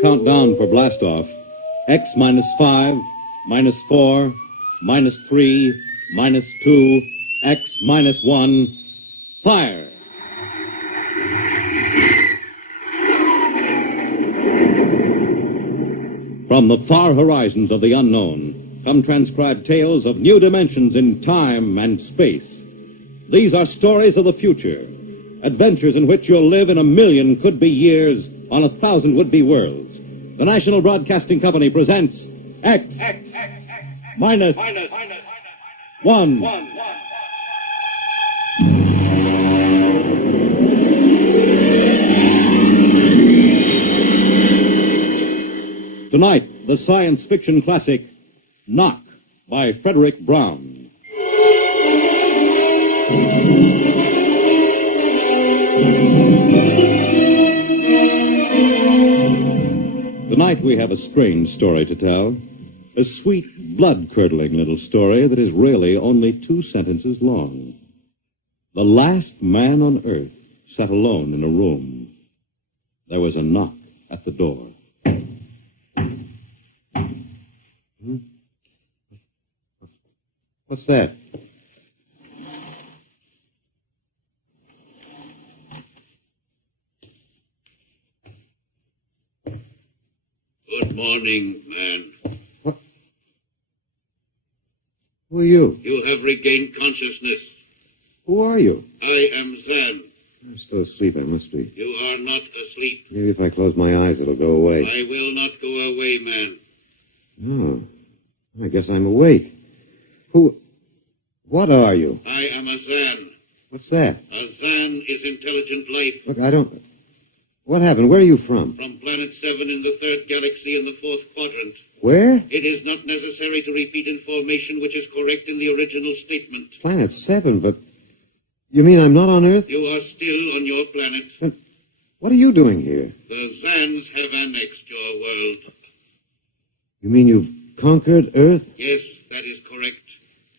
Countdown for blastoff. X minus 5, minus 4, minus 3, minus 2, X minus 1. Fire! From the far horizons of the unknown come transcribed tales of new dimensions in time and space. These are stories of the future, adventures in which you'll live in 1,000,000 could-be years on 1,000 would-be worlds. The National Broadcasting Company presents X minus 1. Tonight, the science fiction classic, Knock, by Frederick Brown. Tonight we have a strange story to tell. A sweet, blood-curdling little story that is really only 2 sentences long. The last man on Earth sat alone in a room. There was a knock at the door. What's that? Good morning, man. What? Who are you? You have regained consciousness. Who are you? I am Zan. I'm still asleep, I must be. You are not asleep. Maybe if I close my eyes, it'll go away. I will not go away, man. Oh, I guess I'm awake. What are you? I am a Zan. What's that? A Zan is intelligent life. Look, what happened? Where are you from? From Planet 7 in the 3rd galaxy in the 4th quadrant. Where? It is not necessary to repeat information which is correct in the original statement. Planet 7, but you mean I'm not on Earth? You are still on your planet. Then what are you doing here? The Zans have annexed your world. You mean you've conquered Earth? Yes, that is correct.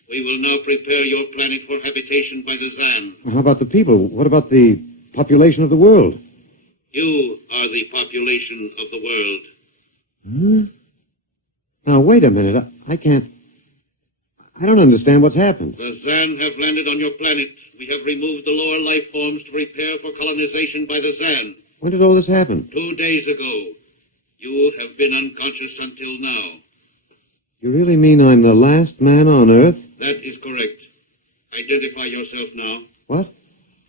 We will now prepare your planet for habitation by the Zan. How about the people? What about the population of the world? You are the population of the world. Hmm? Now, wait a minute. I don't understand what's happened. The Zan have landed on your planet. We have removed the lower life forms to prepare for colonization by the Zan. When did all this happen? 2 days ago. You have been unconscious until now. You really mean I'm the last man on Earth? That is correct. Identify yourself now. What?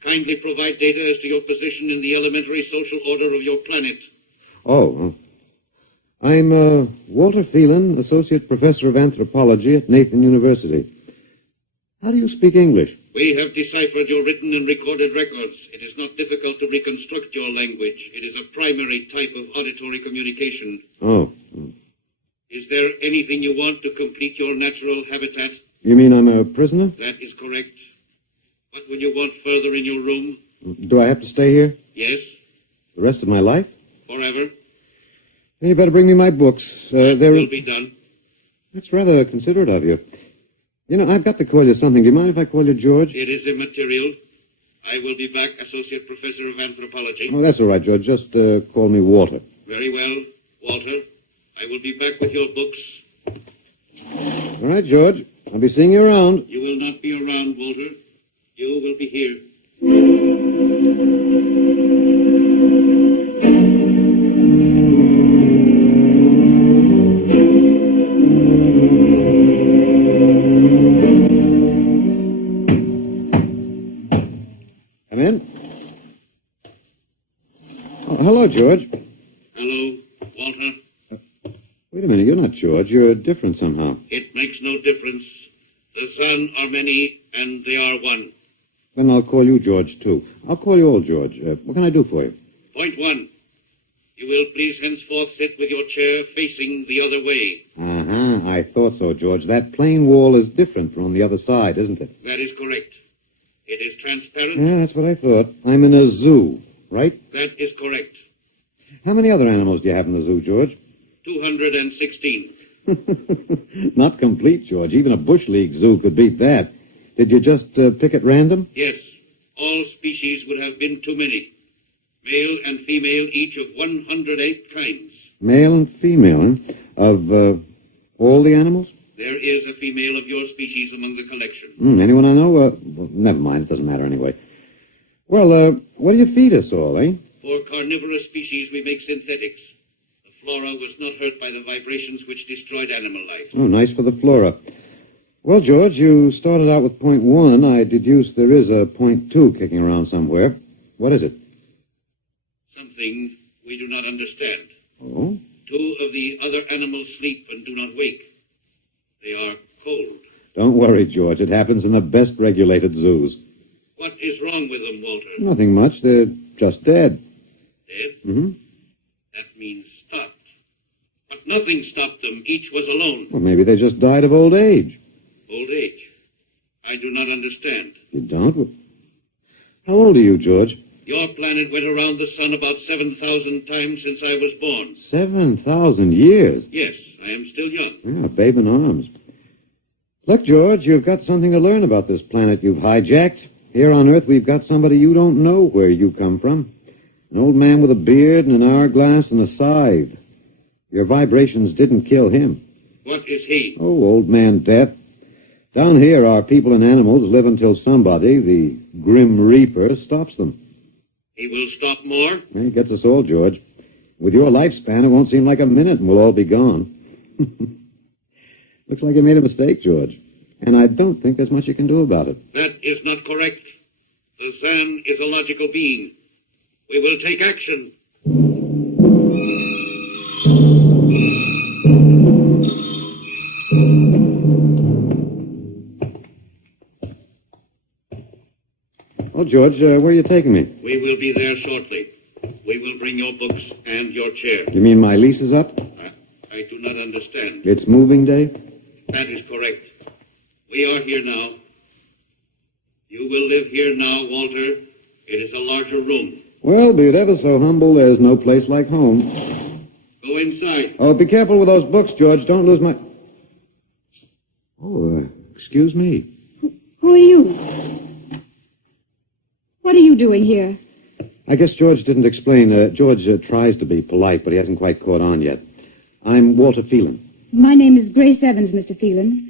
Kindly provide data as to your position in the elementary social order of your planet. Oh. I'm Walter Phelan, Associate Professor of Anthropology at Nathan University. How do you speak English? We have deciphered your written and recorded records. It is not difficult to reconstruct your language. It is a primary type of auditory communication. Oh. Is there anything you want to complete your natural habitat? You mean I'm a prisoner? That is correct. What will you want further in your room? Do I have to stay here? Yes. The rest of my life? Forever. You better bring me my books. That will be done. That's rather considerate of you. You know, I've got to call you something. Do you mind if I call you George? It is immaterial. I will be back, Associate Professor of Anthropology. Oh, that's all right, George. Just call me Walter. Very well, Walter. I will be back with your books. All right, George. I'll be seeing you around. You will not be around, Walter. You will be here. Come in. Oh, hello, George. Hello, Walter. Wait a minute. You're not George. You're different somehow. It makes no difference. The Zan are many, and they are one. Then I'll call you George, too. I'll call you old George. What can I do for you? Point 1. You will please henceforth sit with your chair facing the other way. Uh-huh. I thought so, George. That plain wall is different from the other side, isn't it? That is correct. It is transparent. Yeah, that's what I thought. I'm in a zoo, right? That is correct. How many other animals do you have in the zoo, George? 216. Not complete, George. Even a Bush League zoo could beat that. Did you just pick at random? Yes. all species would have been too many. Male and female, each of 108 kinds. Male and female, huh? Of all the animals? There is a female of your species among the collection. Anyone I know? Well, never mind. It doesn't matter anyway. Well, what do you feed us all, eh? For carnivorous species, we make synthetics. The flora was not hurt by the vibrations which destroyed animal life. Oh, nice for the flora. Well, George, you started out with point 1. I deduce there is a point 2 kicking around somewhere. What is it? Something we do not understand. Oh? 2 of the other animals sleep and do not wake. They are cold. Don't worry, George. It happens in the best regulated zoos. What is wrong with them, Walter? Nothing much. They're just dead. Dead? Mm-hmm. That means stopped. But nothing stopped them. Each was alone. Well, maybe they just died of old age. Old age? I do not understand. You don't? How old are you, George? Your planet went around the sun about 7,000 times since I was born. 7,000 years? Yes, I am still young. Yeah, a babe in arms. Look, George, you've got something to learn about this planet you've hijacked. Here on Earth, we've got somebody you don't know where you come from. An old man with a beard and an hourglass and a scythe. Your vibrations didn't kill him. What is he? Oh, old man Death. Down here, our people and animals live until somebody, the Grim Reaper, stops them. He will stop more? Well, he gets us all, George. With your lifespan, it won't seem like a minute and we'll all be gone. Looks like you made a mistake, George. And I don't think there's much you can do about it. That is not correct. The Zan is a logical being. We will take action. Oh, George, where are you taking me? We will be there shortly. We will bring your books and your chair. You mean my lease is up? I do not understand. It's moving day? That is correct. We are here now. You will live here now, Walter. It is a larger room. Well, be it ever so humble, there's no place like home. Go inside. Oh, be careful with those books, George. Don't lose my... Oh, excuse me. Who are you? What are you doing here? I guess George didn't explain. George tries to be polite, but he hasn't quite caught on yet. I'm Walter Phelan. My name is Grace Evans, Mr. Phelan.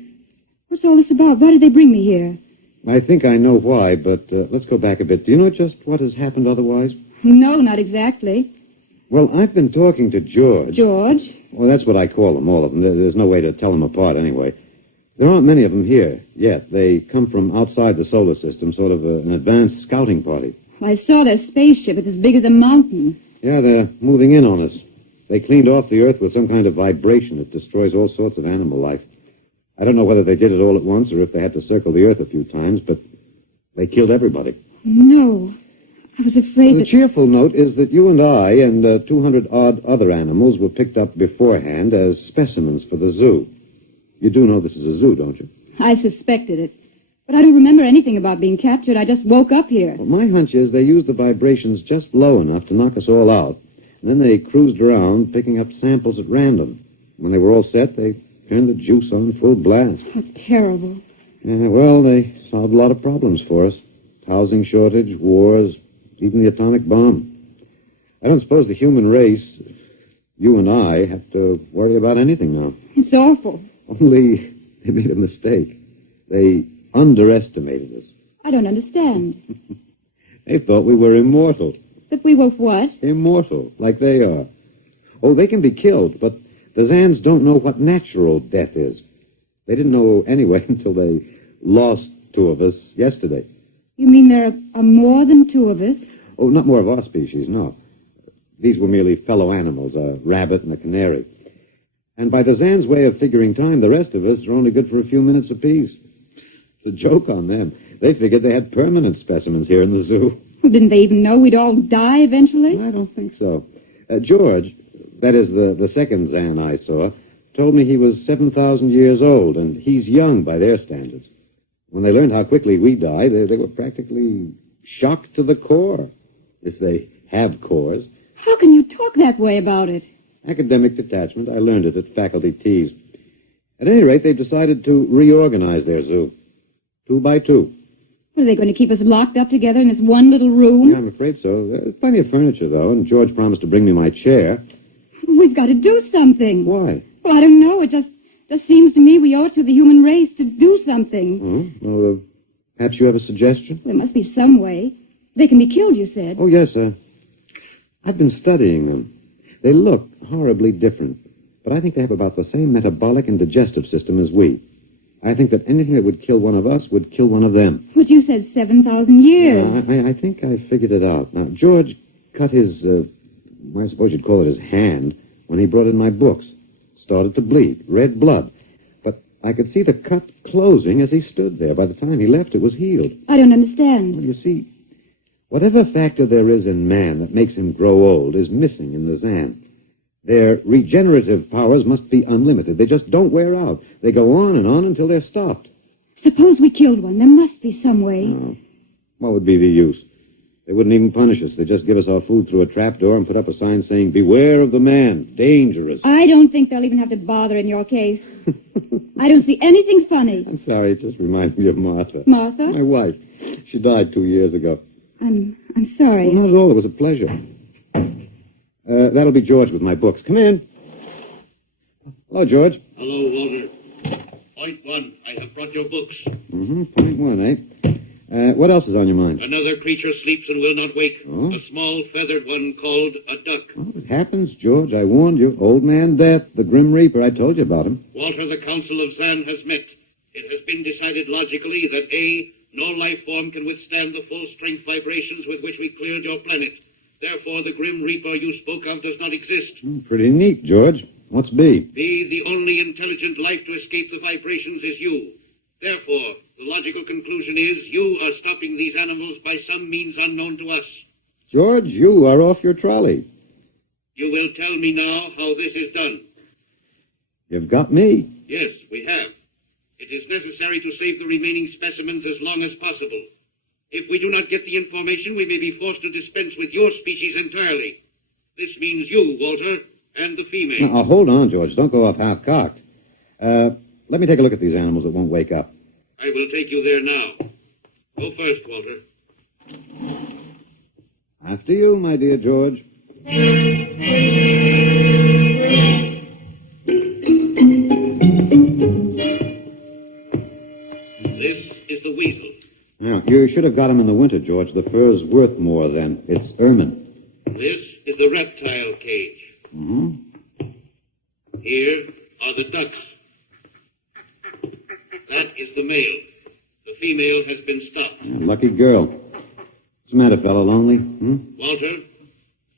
What's all this about? Why did they bring me here? I think I know why, but let's go back a bit. Do you know just what has happened otherwise? No, not exactly. Well, I've been talking to George. George? Well, that's what I call them, all of them. There's no way to tell them apart anyway. There aren't many of them here yet. They come from outside the solar system, sort of an advanced scouting party. I saw their spaceship. It's as big as a mountain. Yeah, they're moving in on us. They cleaned off the Earth with some kind of vibration that destroys all sorts of animal life. I don't know whether they did it all at once or if they had to circle the Earth a few times, but they killed everybody. No. I was afraid The cheerful note is that you and I and 200-odd other animals were picked up beforehand as specimens for the zoo. You do know this is a zoo, don't you? I suspected it. But I don't remember anything about being captured. I just woke up here. Well, my hunch is they used the vibrations just low enough to knock us all out. And then they cruised around, picking up samples at random. When they were all set, they turned the juice on full blast. How terrible. Yeah, well, they solved a lot of problems for us. Housing shortage, wars, even the atomic bomb. I don't suppose the human race, you and I, have to worry about anything now. It's awful. Only they made a mistake. They underestimated us. I don't understand. They thought we were immortal. But we were what? Immortal, like they are. Oh, they can be killed, but the Zans don't know what natural death is. They didn't know anyway until they lost 2 of us yesterday. You mean there are more than 2 of us? Oh, not more of our species, no. These were merely fellow animals, a rabbit and a canary. And by the Zan's way of figuring time, the rest of us are only good for a few minutes apiece. It's a joke on them. They figured they had permanent specimens here in the zoo. Well, didn't they even know we'd all die eventually? I don't think so. George, that is the second Zan I saw, told me he was 7,000 years old, and he's young by their standards. When they learned how quickly we die, they were practically shocked to the core, if they have cores. How can you talk that way about it? Academic detachment. I learned it at faculty teas. At any rate, they've decided to reorganize their zoo. 2 by 2. What, are they going to keep us locked up together in this one little room? Yeah, I'm afraid so. There's plenty of furniture, though, and George promised to bring me my chair. We've got to do something. Why? Well, I don't know. It just seems to me we owe it to the human race to do something. Oh, well, perhaps you have a suggestion? There must be some way. They can be killed, you said. Oh, yes, I've been studying them. They look horribly different, but I think they have about the same metabolic and digestive system as we. I think that anything that would kill one of us would kill one of them. But you said 7,000 years. Yeah, I think I figured it out. Now, George cut his, I suppose you'd call it his hand, when he brought in my books. Started to bleed, red blood. But I could see the cut closing as he stood there. By the time he left, it was healed. I don't understand. Well, you see, whatever factor there is in man that makes him grow old is missing in the Zan. Their regenerative powers must be unlimited. They just don't wear out. They go on and on until they're stopped. Suppose we killed one. There must be some way. Oh, what would be the use? They wouldn't even punish us. They'd just give us our food through a trapdoor and put up a sign saying, "Beware of the man. Dangerous." I don't think they'll even have to bother in your case. I don't see anything funny. I'm sorry. It just reminds me of Martha. Martha? My wife. She died 2 years ago. I'm sorry. Well, not at all. It was a pleasure. That'll be George with my books. Come in. Hello, George. Hello, Walter. Point one, I have brought your books. Point one, eh? What else is on your mind? Another creature sleeps and will not wake. Oh? A small feathered one called a duck. Oh, it happens, George. I warned you. Old Man Death, the Grim Reaper. I told you about him. Walter, the Council of Zan has met. It has been decided logically that A, no life form can withstand the full strength vibrations with which we cleared your planet. Therefore, the Grim Reaper you spoke of does not exist. Pretty neat, George. What's B? B, the only intelligent life to escape the vibrations is you. Therefore, the logical conclusion is you are stopping these animals by some means unknown to us. George, you are off your trolley. You will tell me now how this is done. You've got me. Yes, we have. It is necessary to save the remaining specimens as long as possible. If we do not get the information, we may be forced to dispense with your species entirely. This means you, Walter, and the female. Now, hold on, George. Don't go off half-cocked. Let me take a look at these animals that won't wake up. I will take you there now. Go first, Walter. After you, my dear George. This is the weasel. Now, you should have got him in the winter, George. The fur's worth more then. It's ermine. This is the reptile cage. Here are the ducks. That is the male. The female has been stopped. Lucky girl. What's the matter, fellow? Lonely? Walter,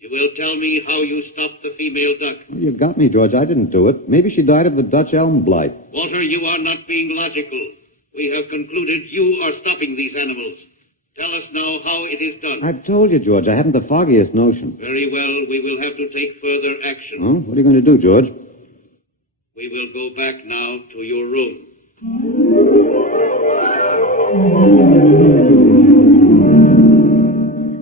you will tell me how you stopped the female duck. Well, you got me, George. I didn't do it. Maybe she died of the Dutch elm blight. Walter, you are not being logical. We have concluded you are stopping these animals. Tell us now how it is done. I've told you, George. I haven't the foggiest notion. Very well. We will have to take further action. Oh, what are you going to do, George? We will go back now to your room.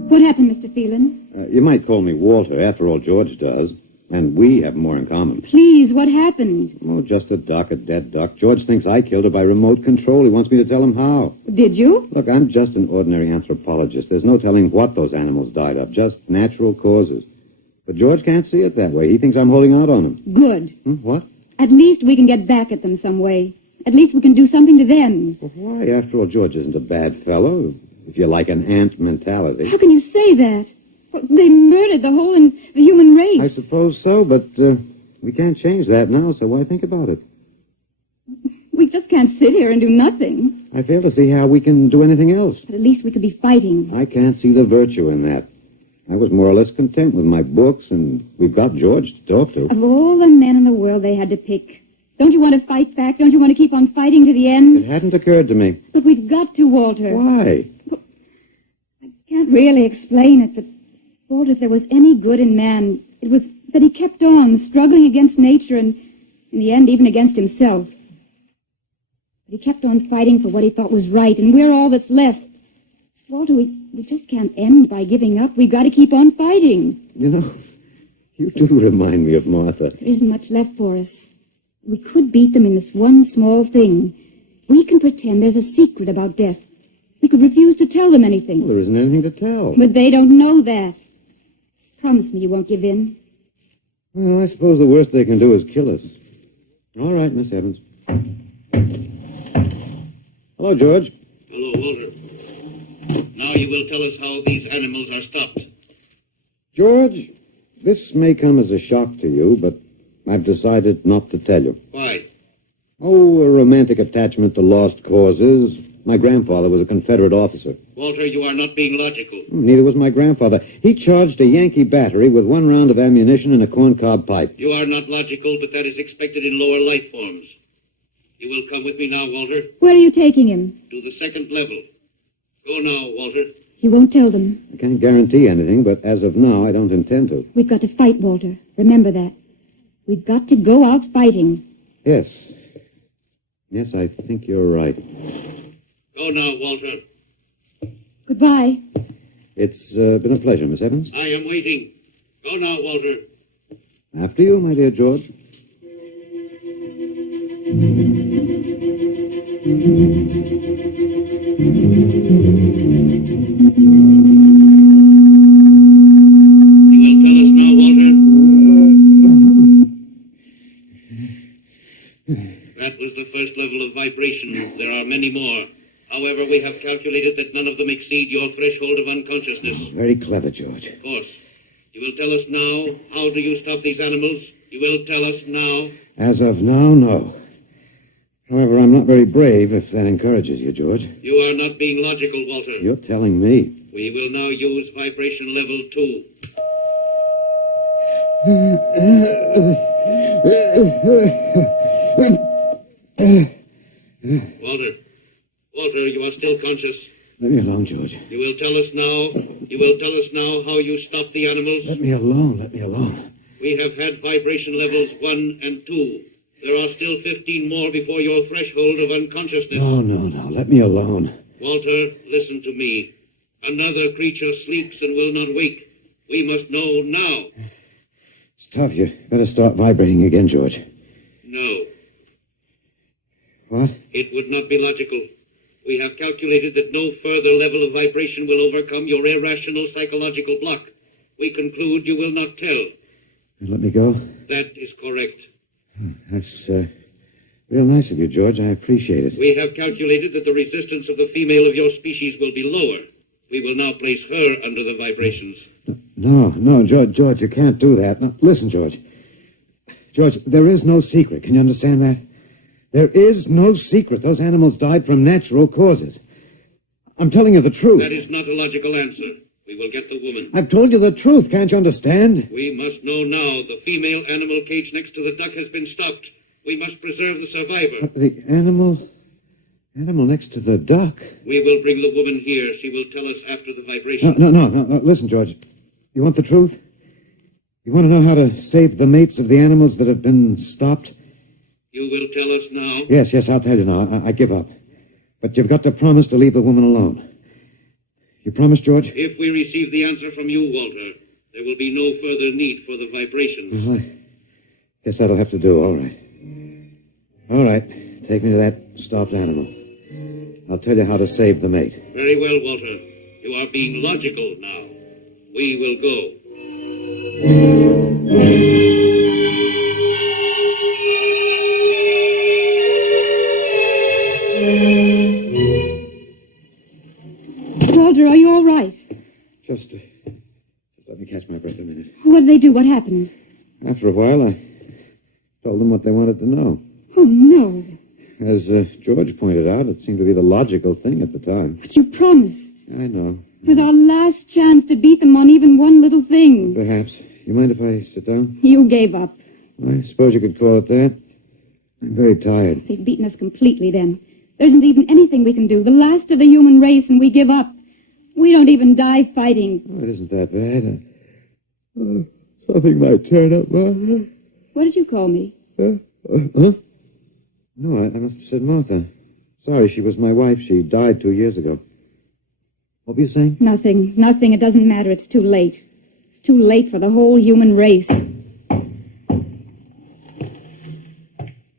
What happened, Mr. Phelan? You might call me Walter. After all, George does. And we have more in common. Please, what happened? Oh, just a duck, a dead duck. George thinks I killed her by remote control. He wants me to tell him how. Did you? Look, I'm just an ordinary anthropologist. There's no telling what those animals died of, just natural causes. But George can't see it that way. He thinks I'm holding out on him. Good. What? At least we can get back at them some way. At least we can do something to them. Well, why? After all, George isn't a bad fellow, if you like an ant mentality. How can you say that? Well, they murdered the human race. I suppose so, but we can't change that now, so why think about it? We just can't sit here and do nothing. I fail to see how we can do anything else. But at least we could be fighting. I can't see the virtue in that. I was more or less content with my books, and we've got George to talk to. Of all the men in the world they had to pick, don't you want to fight back? Don't you want to keep on fighting to the It end? hadn't occurred to me. But we've got to, Walter. Why? I can't really explain it, but, Walter, if there was any good in man, it was that he kept on struggling against nature and, in the end, even against himself. But he kept on fighting for what he thought was right, and we're all that's left. Walter, we just can't end by giving up. We've got to keep on fighting. You know, you do remind me of Martha. There isn't much left for us. We could beat them in this one small thing. We can pretend there's a secret about death. We could refuse to tell them anything. Well, there isn't anything to tell. But they don't know that. Promise me you won't give in. Well, I suppose the worst they can do is kill us. All right, Miss Evans. Hello, George. Hello, Walter. Now you will tell us how these animals are stopped. George, this may come as a shock to you, but I've decided not to tell you. Why? Oh, a romantic attachment to lost causes. My grandfather was a Confederate officer. Walter, you are not being logical. Neither was my grandfather. He charged a Yankee battery with 1 round of ammunition and a corncob pipe. You are not logical, but that is expected in lower life forms. You will come with me now, Walter, Where are you taking him? to the second level. Go now, Walter. You won't tell them. I can't guarantee anything, but as of now, I don't intend to. We've got to fight, Walter. Remember that. We've got to go out fighting. Yes. Yes, I think you're right. Go now, Walter. Goodbye. It's been a pleasure, Miss Evans. I am waiting. Go now, Walter. After you, my dear George. You will tell us now, Walter. That was the first level of vibration. There are many more. However, we have calculated that none of them exceed your threshold of unconsciousness. Very clever, George. Of course. You will tell us now, how do you stop these animals? You will tell us now. As of now, no. However, I'm not very brave, if that encourages you, George. You are not being logical, Walter. You're telling me. We will now use vibration level 2. Walter, you are still conscious. Let me alone, George. You will tell us now how you stop the animals. Let me alone. We have had vibration levels 1 and 2. There are still 15 more before your threshold of unconsciousness. No. Let me alone. Walter, listen to me. Another creature sleeps and will not wake. We must know now. It's tough. You better start vibrating again, George. No. What? It would not be logical. We have calculated that no further level of vibration will overcome your irrational psychological block. We conclude you will not tell. Let me go? That is correct. That's real nice of you, George. I appreciate it. We have calculated that the resistance of the female of your species will be lower. We will now place her under the vibrations. No, George, you can't do that. No, listen, George. George, there is no secret. Can you understand that? There is no secret. Those animals died from natural causes. I'm telling you the truth. That is not a logical answer. We will get the woman. I've told you the truth. Can't you understand? We must know now. The female animal cage next to the duck has been stopped. We must preserve the survivor. The animal next to the duck. We will bring the woman here. She will tell us after the vibration. No. Listen, George. You want the truth? You want to know how to save the mates of the animals that have been stopped? You will tell us now? Yes, I'll tell you now. I give up. But you've got to promise to leave the woman alone. You promise, George? If we receive the answer from you, Walter, there will be no further need for the vibrations. Well, I guess that'll have to do. All right. All right. Take me to that stopped animal. I'll tell you how to save the mate. Very well, Walter. You are being logical now. We will go. Walter, are you all right? Just let me catch my breath a minute. What did they do? What happened? After a while, I told them what they wanted to know. Oh, no. As George pointed out, it seemed to be the logical thing at the time. But you promised. I know. It was our last chance to beat them on even one little thing. Perhaps. You mind if I sit down? You gave up. I suppose you could call it that. I'm very tired. They've beaten us completely then. There isn't even anything we can do. The last of the human race, and we give up. We don't even die fighting. Oh, it isn't that bad. Something might turn up, Martha. What did you call me? Huh? No, I must have said Martha. Sorry, she was my wife. She died 2 years ago. What were you saying? Nothing. It doesn't matter. It's too late. It's too late for the whole human race.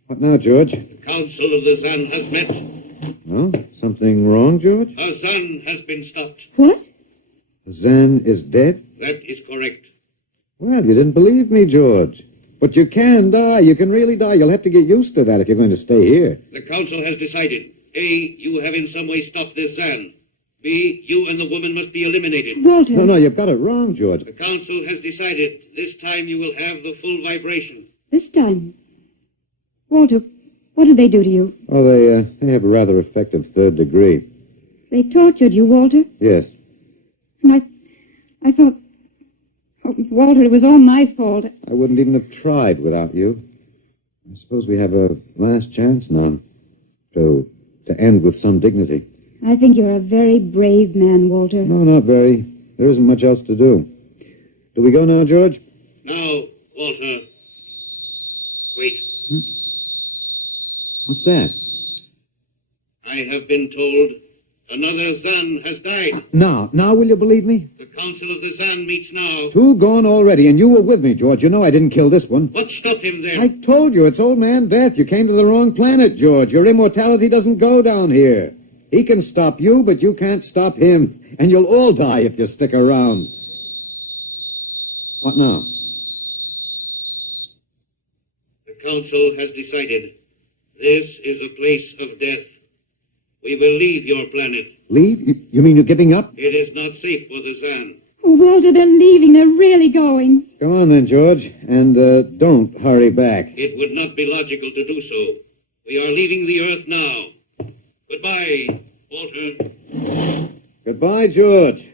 What now, George? The Council of the Zan has met. Well, something wrong, George? Our Zan has been stopped. What? Zan is dead? That is correct. Well, you didn't believe me, George. But you can die. You can really die. You'll have to get used to that if you're going to stay here. The council has decided. A, you have in some way stopped this Zan. B, you and the woman must be eliminated. Walter. No, you've got it wrong, George. The council has decided. This time you will have the full vibration. This time. Walter, what did they do to you? Oh, they have a rather effective third degree. They tortured you, Walter? Yes. And I thought... Oh, Walter, it was all my fault. I wouldn't even have tried without you. I suppose we have a last chance now to end with some dignity. I think you're a very brave man, Walter. No, not very. There isn't much else to do. Do we go now, George? Now, Walter. Wait. What's that? I have been told another Zan has died. Now will you believe me? The council of the Zan meets now. 2 gone already, and you were with me, George. You know I didn't kill this one. What stopped him then? I told you, it's old man Death. You came to the wrong planet, George. Your immortality doesn't go down here. He can stop you, but you can't stop him. And you'll all die if you stick around. What now? The council has decided. This is a place of death. We will leave your planet. Leave? You mean you're giving up? It is not safe for the Zan. Oh, Walter, they're leaving. They're really going. Come on then, George. And don't hurry back. It would not be logical to do so. We are leaving the Earth now. Goodbye, Walter. Goodbye, George.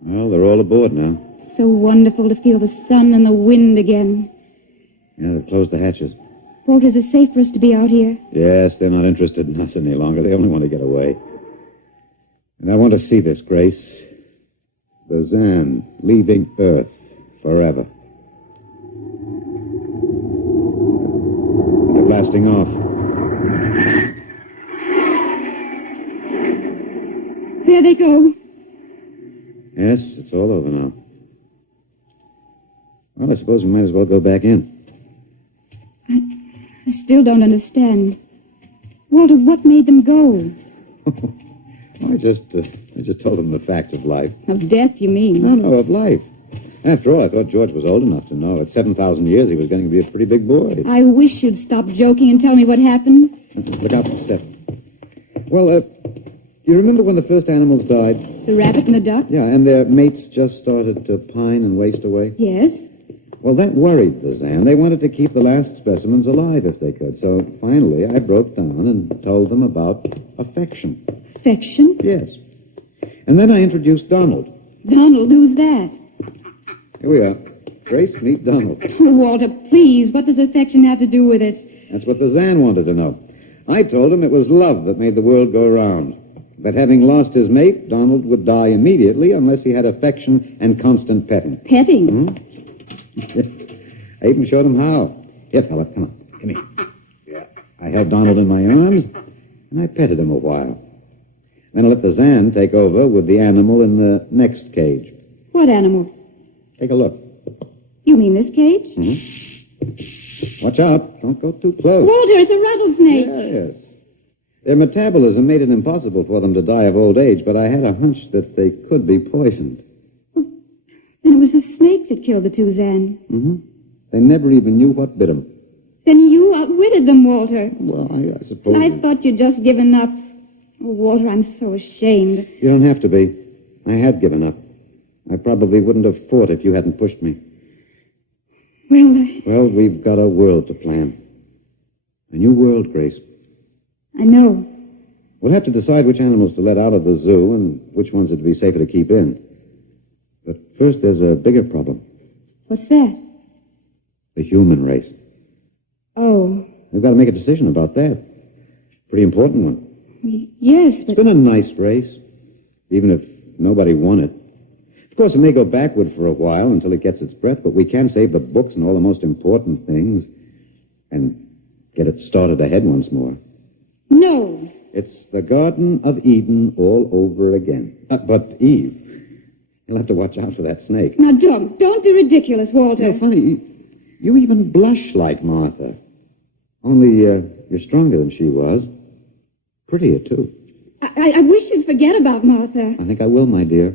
Well, they're all aboard now. So wonderful to feel the sun and the wind again. Yeah, they've closed the hatches. Walter, is it safe for us to be out here? Yes, they're not interested in us any longer. They only want to get away. And I want to see this, Grace. The Zan leaving Earth forever. They're blasting off. There they go. Yes, it's all over now. Well, I suppose we might as well go back in. I still don't understand. Walter, what made them go? I just told them the facts of life. Of death, you mean? No, of life. After all, I thought George was old enough to know. At 7,000 years, he was getting to be a pretty big boy. I wish you'd stop joking and tell me what happened. Look out for the step. Well, you remember when the first animals died? The rabbit and the duck? Yeah, and their mates just started to pine and waste away? Yes. Well, that worried the Zan. They wanted to keep the last specimens alive if they could. So finally, I broke down and told them about affection. Affection? Yes. And then I introduced Donald. Donald, who's that? Here we are. Grace, meet Donald. Oh, Walter, please, what does affection have to do with it? That's what the Zan wanted to know. I told him it was love that made the world go round. That having lost his mate, Donald would die immediately unless he had affection and constant petting. Petting? I even showed him how. Here, fella, come on. Come here. Yeah. I held Donald in my arms, and I petted him a while. Then I let the Zan take over with the animal in the next cage. What animal? Take a look. You mean this cage? Watch out. Don't go too close. Walter, it's a rattlesnake. Yes. Their metabolism made it impossible for them to die of old age, but I had a hunch that they could be poisoned. Then it was the snake that killed the two Zan. They never even knew what bit them. Then you outwitted them, Walter. Well, I suppose... I thought you'd just given up. Oh, Walter, I'm so ashamed. You don't have to be. I had given up. I probably wouldn't have fought if you hadn't pushed me. Well, we've got a world to plan. A new world, Grace. I know. We'll have to decide which animals to let out of the zoo and which ones it'd be safer to keep in. But first, there's a bigger problem. What's that? The human race. Oh, We've got to make a decision about that. Pretty important one. yes, It's but... been a nice race, even if nobody won it. Of course, it may go backward for a while until it gets its breath, but we can save the books and all the most important things and get it started ahead once more. No. It's the Garden of Eden all over again. But, Eve, you'll have to watch out for that snake. Now, don't be ridiculous, Walter. No, funny, you even blush like Martha. Only you're stronger than she was. Prettier, too. I wish you'd forget about Martha. I think I will, my dear,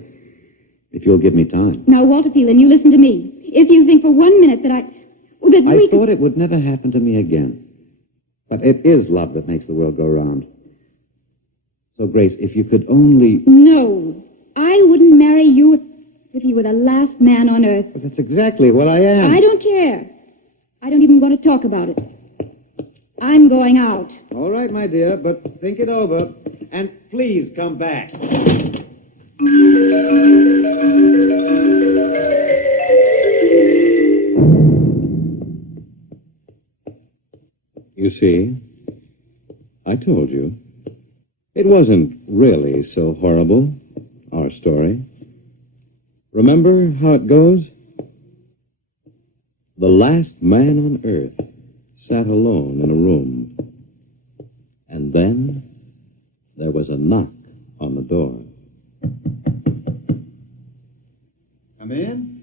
if you'll give me time. Now, Walter Phelan, you listen to me. If you think for 1 minute that I thought it would never happen to me again. But it is love that makes the world go round. So, Grace, if you could only... No, I wouldn't marry you if you were the last man on earth. But that's exactly what I am. I don't care. I don't even want to talk about it. I'm going out. All right, my dear, but think it over. And please come back. You see, I told you. It wasn't really so horrible, our story. Remember how it goes? The last man on earth sat alone in a room. And then there was a knock on the door. Come in.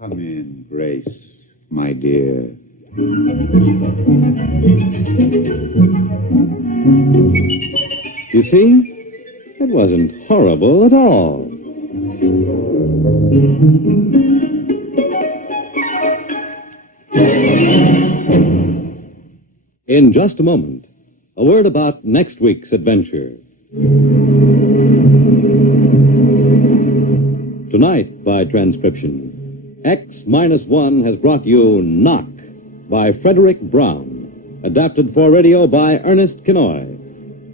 Come in, Grace, my dear. You see, it wasn't horrible at all. In just a moment, a word about next week's adventure. Tonight, by transcription, X-1 has brought you Knock by Frederick Brown, adapted for radio by Ernest Kinoy.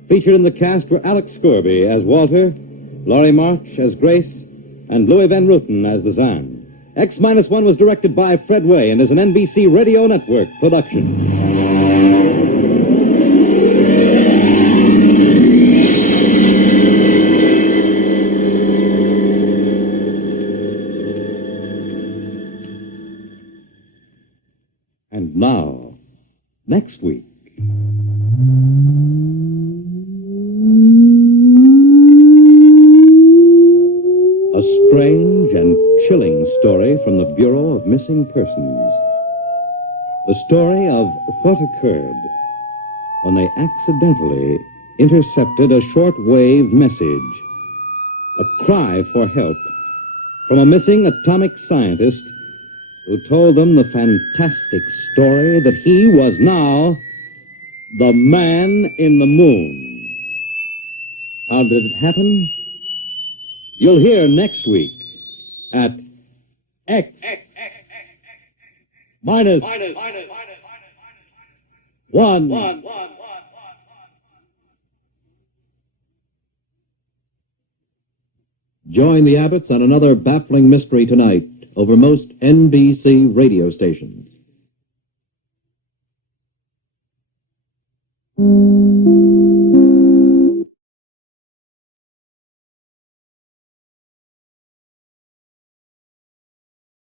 Featured in the cast were Alex Scourby as Walter, Laurie March as Grace, and Louis Van Ruten as the Zan. X-1 was directed by Fred Way and is an NBC Radio Network production. And now, next week. A strange and chilling story from the Bureau of Missing Persons. The story of what occurred when they accidentally intercepted a short-wave message, a cry for help from a missing atomic scientist who told them the fantastic story that he was now the man in the moon. How did it happen? You'll hear next week at X minus 1. Join the Abbotts on another baffling mystery tonight over most NBC radio stations.